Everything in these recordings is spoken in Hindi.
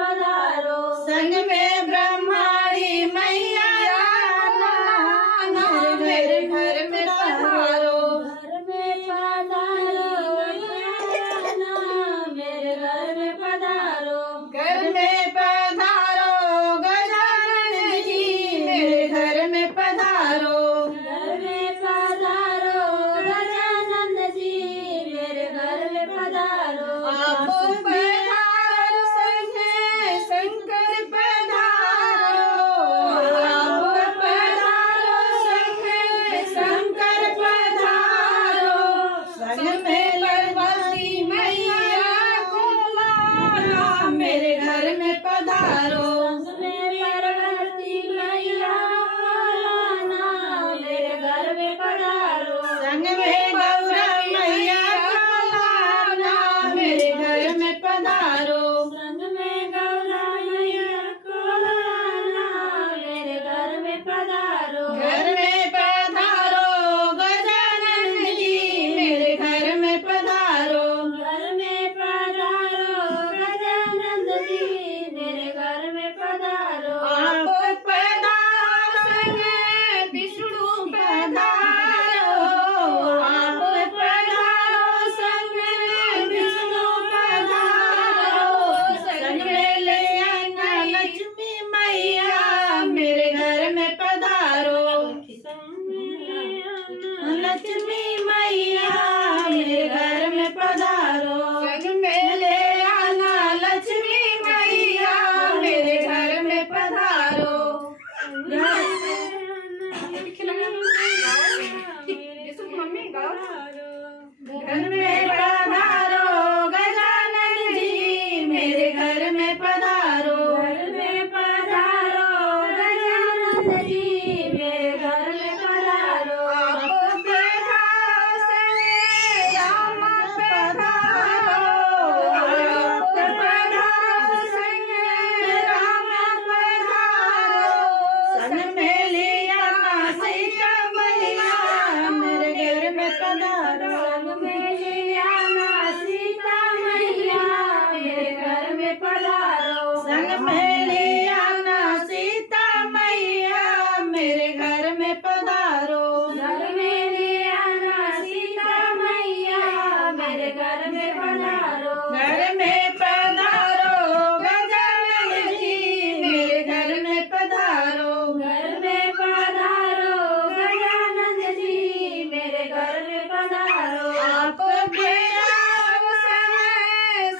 पधारो। संग में ब्रह्माणी मैया मेरे घर में पधारो। घर में पधारो मेरे घर में पधारो। घर में पधारो गजानन जी मेरे घर में पधारो। घर में पधारो गजानन जी मेरे घर में पधारो। आप पधारो संगे शंकर पधारो। आप पधारो संगे शंकर पधारो। संग में पार्वती मैया को लाना मेरे घर में पधारो। संग में पार्वती मैया को लाना मेरे घर में पधारो। संग में गौरा मैया को लाना मेरे घर में पधारो। संग में गौरा मैया को लाना मेरे घर में पधारो। घर में पधारो गजानन जी मेरे घर में पधारो। घर में पधारो गजानन जी मेरे घर में पधारो। आप पधारो संगे विष्णु पधारो। आप पधारो संगे विष्णु पधारो। संग में ले आना लक्ष्मी मैया मेरे घर में पधारो। लक्ष्मी मैया मेरे घर में पधारो। संग में ले आना लक्ष्मी मैया मेरे घर में पधारो। घर में पधारो गजानन जी मेरे घर में पधारो। घर में पधारो गजानन जी मेरे घर में पधारो। आप पधारो संगे राम पधारो। आप पधारो संगे राम पधारो। संग में ले आना सीता मैया मेरे घर में पधारो। संग में ले आना सीता मैया मेरे घर में पधारो। संग में ले आना सीता मैया मेरे घर में पधारो। घर में ले आना सीता मैया मेरे घर में पधारो। घर में पधारो गजानन जी मेरे घर में पधारो। घर में पधारो गजानन जी मेरे घर में पधारो। आप पधारो संगे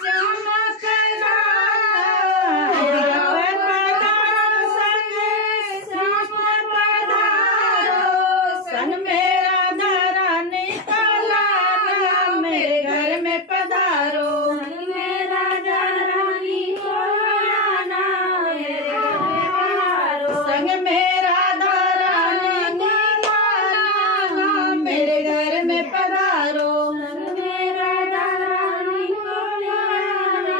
श्याम पधारो। आप पधारो संगे श्याम पधारो। संग में राधा रानी को लाना मेरे घर में पधारो। संग में राजा रानी को लाना मेरे घर में पधारो। संग में राधा रानी को लाना मेरे घर में पधारो। संग में राजा रानी को लाना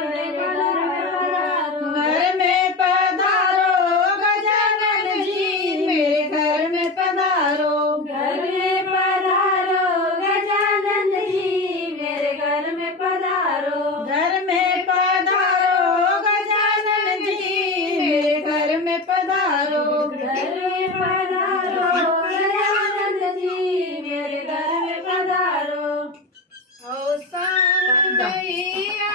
मेरे घर में पधारो। घर में पधारो गजानन जी मेरे घर में पधारो। घर में पधारो गजानन जी मेरे घर में पधारो। घर में पधारो गजानन जी मेरे घर में पधारो। घर में पधारो गजानन जी मेरे घर में पधारो। ओ संग मैया